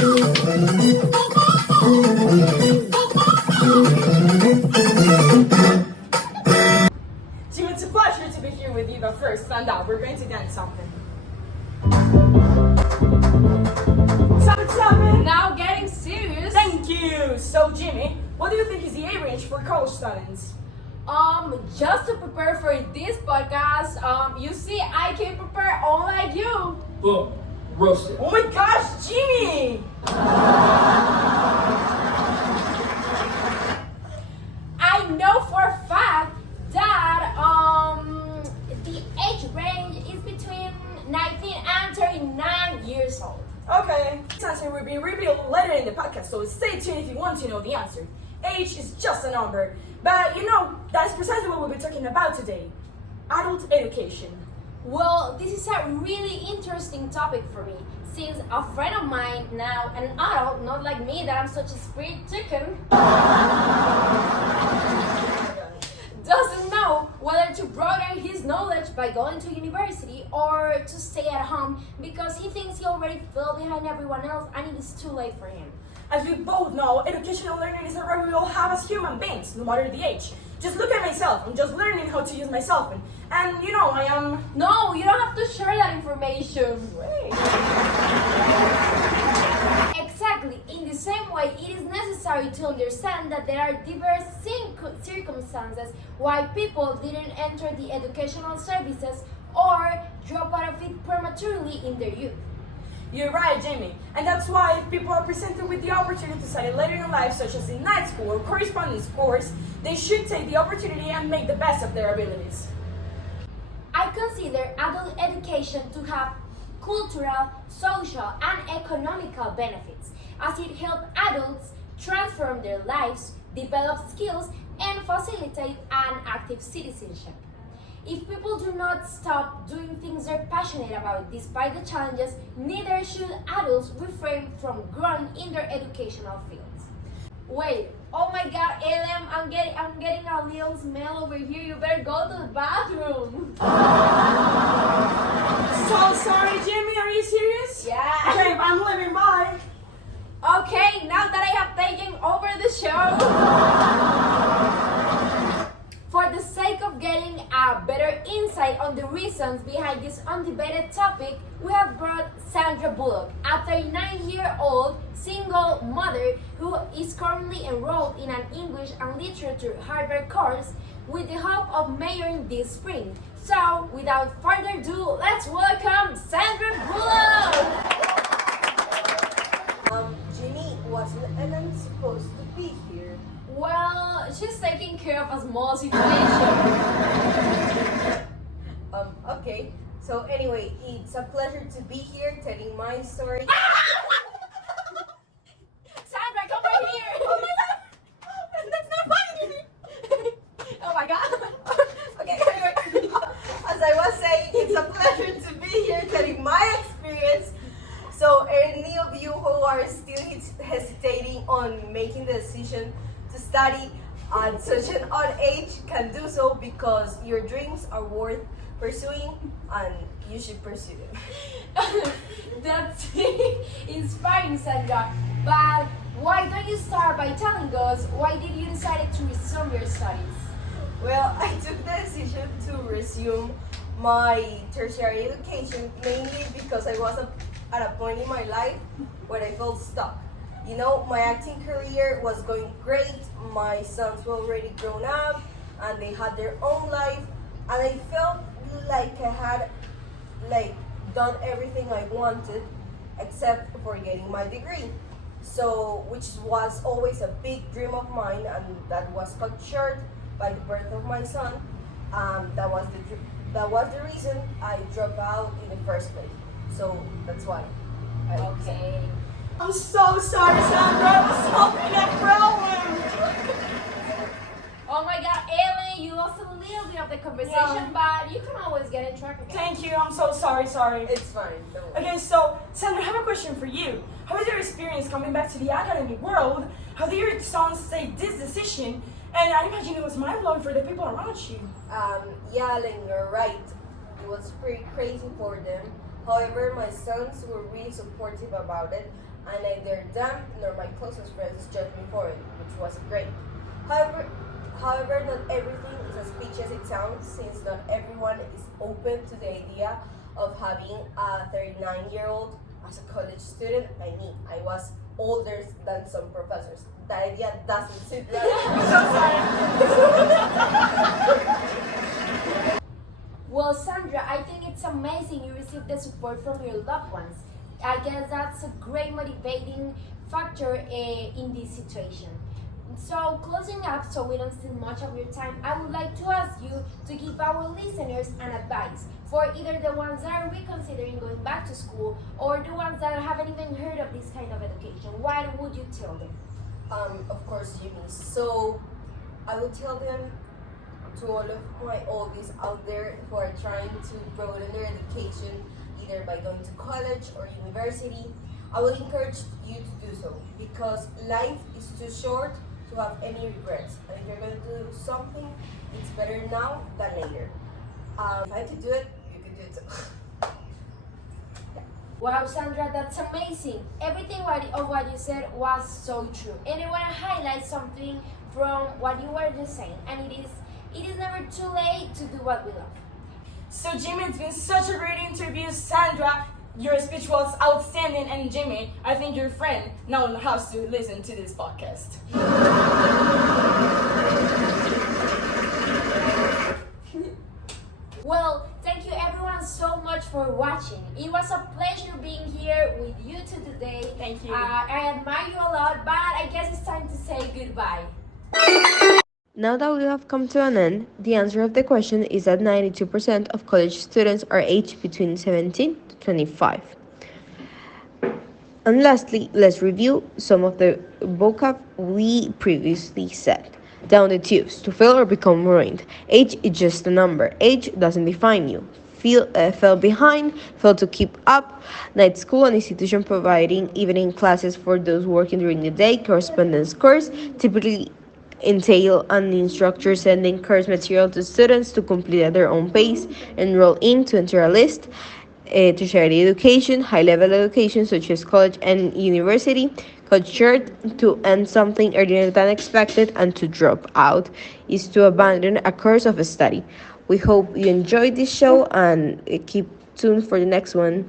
Jim, it's a pleasure to be here with you, but first, stand up. We're going to dance something. Seven. Now getting serious. Thank you. So, Jimmy, what do you think is the age range for college students? Just to prepare for this podcast, you see, I can prepare unlike you. Boom. Roasted. Oh my gosh, Jimmy! I know for a fact that the age range is between 19 and 39 years old. Okay, this answer will be revealed later in the podcast, so stay tuned if you want to know the answer. Age is just a number, but you know, that's precisely what we'll be talking about today. Adult education. Well, this is a really interesting topic for me, since a friend of mine, now an adult, not like me that I'm such a spirit chicken, doesn't know whether to broaden his knowledge by going to university or to stay at home because he thinks he already fell behind everyone else and it is too late for him. As we both know, educational learning is a right we all have as human beings, no matter the age. Just look at myself. I'm just learning how to use my cell phone. And you know, I am... No, you don't have to share that information. Wait. Exactly. In the same way, it is necessary to understand that there are diverse circumstances why people didn't enter the educational services or drop out of it prematurely in their youth. You're right, Jamie. And that's why if people are presented with the opportunity to study later in life, such as in night school or correspondence course, they should take the opportunity and make the best of their abilities. I consider adult education to have cultural, social, and economical benefits, as it helps adults transform their lives, develop skills, and facilitate an active citizenship. If people do not stop doing things they're passionate about despite the challenges, neither should adults refrain from growing in their educational fields. Wait, oh my god, Ellen, I'm getting a little smell over here. You better go to the bathroom. So sorry, Jamie, are you serious? Yeah. Okay, I'm leaving, bye. Okay, now that I have taken over the show, for the sake of getting a better insight on the reasons behind this undebated topic, we have brought Sandra Bullock, a 39-year-old single mother who is currently enrolled in an English and Literature Harvard course with the hope of majoring this spring. So, without further ado, let's welcome Sandra Bullock! Ginny, wasn't Ellen supposed to be here? Well, she's taking care of a small situation. Okay. So anyway, it's a pleasure to be here telling my story. Sandra, come right here! Oh my god! That's not funny! Oh my god! Okay, anyway. As I was saying, it's a pleasure to be here telling my experience. So any of you who are still hesitating on making the decision to study at such an odd age can do so because your dreams are worth pursuing and you should pursue them. That's inspiring, Sandra. But why don't you start by telling us why did you decide to resume your studies? Well, I took the decision to resume my tertiary education mainly because I was at a point in my life where I felt stuck. You know, my acting career was going great, my sons were already grown up and they had their own life, and I felt like I had done everything I wanted except for getting my degree. So, which was always a big dream of mine, and that was cut short by the birth of my son. That was the reason I dropped out in the first place. So that's why. Okay. I'm so sorry, Sandra. I was solving that problem. Oh my god, Ellen, you lost a little bit of the conversation, but you can always get in track again. Thank you. I'm so sorry. It's fine. Don't worry. Okay, so Sandra, I have a question for you. How was your experience coming back to the academic world? How did your sons take this decision? And I imagine it was mind-blowing for the people around you. Yeah, Len, you're right. It was pretty crazy for them. However, my sons were really supportive about it, and neither them nor my closest friends judged me for it, which was great. However, not everything is as peachy as it sounds, since not everyone is open to the idea of having a 39-year-old as a college student. I mean, I was older than some professors. That idea doesn't sit right. Well, Sandra, I think it's amazing you received the support from your loved ones. I guess that's a great motivating factor in this situation. So, closing up, so we don't steal much of your time, I would like to ask you to give our listeners an advice for either the ones that are reconsidering going back to school or the ones that haven't even heard of this kind of education. What would you tell them? Of course, Jimmy. So, I would tell them, to all of my oldies out there who are trying to broaden their education either by going to college or university, I would encourage you to do so, because life is too short to have any regrets. And if you're going to do something, it's better now than later. If I could do it, you could do it too. Wow, Sandra, that's amazing. Everything of what you said was so true. And I want to highlight something from what you were just saying, and it is never too late to do what we love. So Jimmy, it's been such a great interview. Sandra, your speech was outstanding, and Jimmy, I think your friend now has to listen to this podcast. Well, thank you everyone so much for watching. It was a pleasure being here with you two today. Thank you. I admire you a lot, but I guess it's time to say goodbye. Now that we have come to an end, the answer of the question is that 92% of college students are aged between 17 to 25. And lastly, let's review some of the vocab we previously said. Down the tubes, to fail or become ruined. Age is just a number. Age doesn't define you. Fell behind, fail to keep up. Night school, an institution providing evening classes for those working during the day. Correspondence course, typically entail an instructor sending course material to students to complete at their own pace, enroll in to enter a list. Tertiary education, high-level education such as college and university. Cut short, to end something earlier than expected, and to drop out is to abandon a course of study. We hope you enjoyed this show and keep tuned for the next one.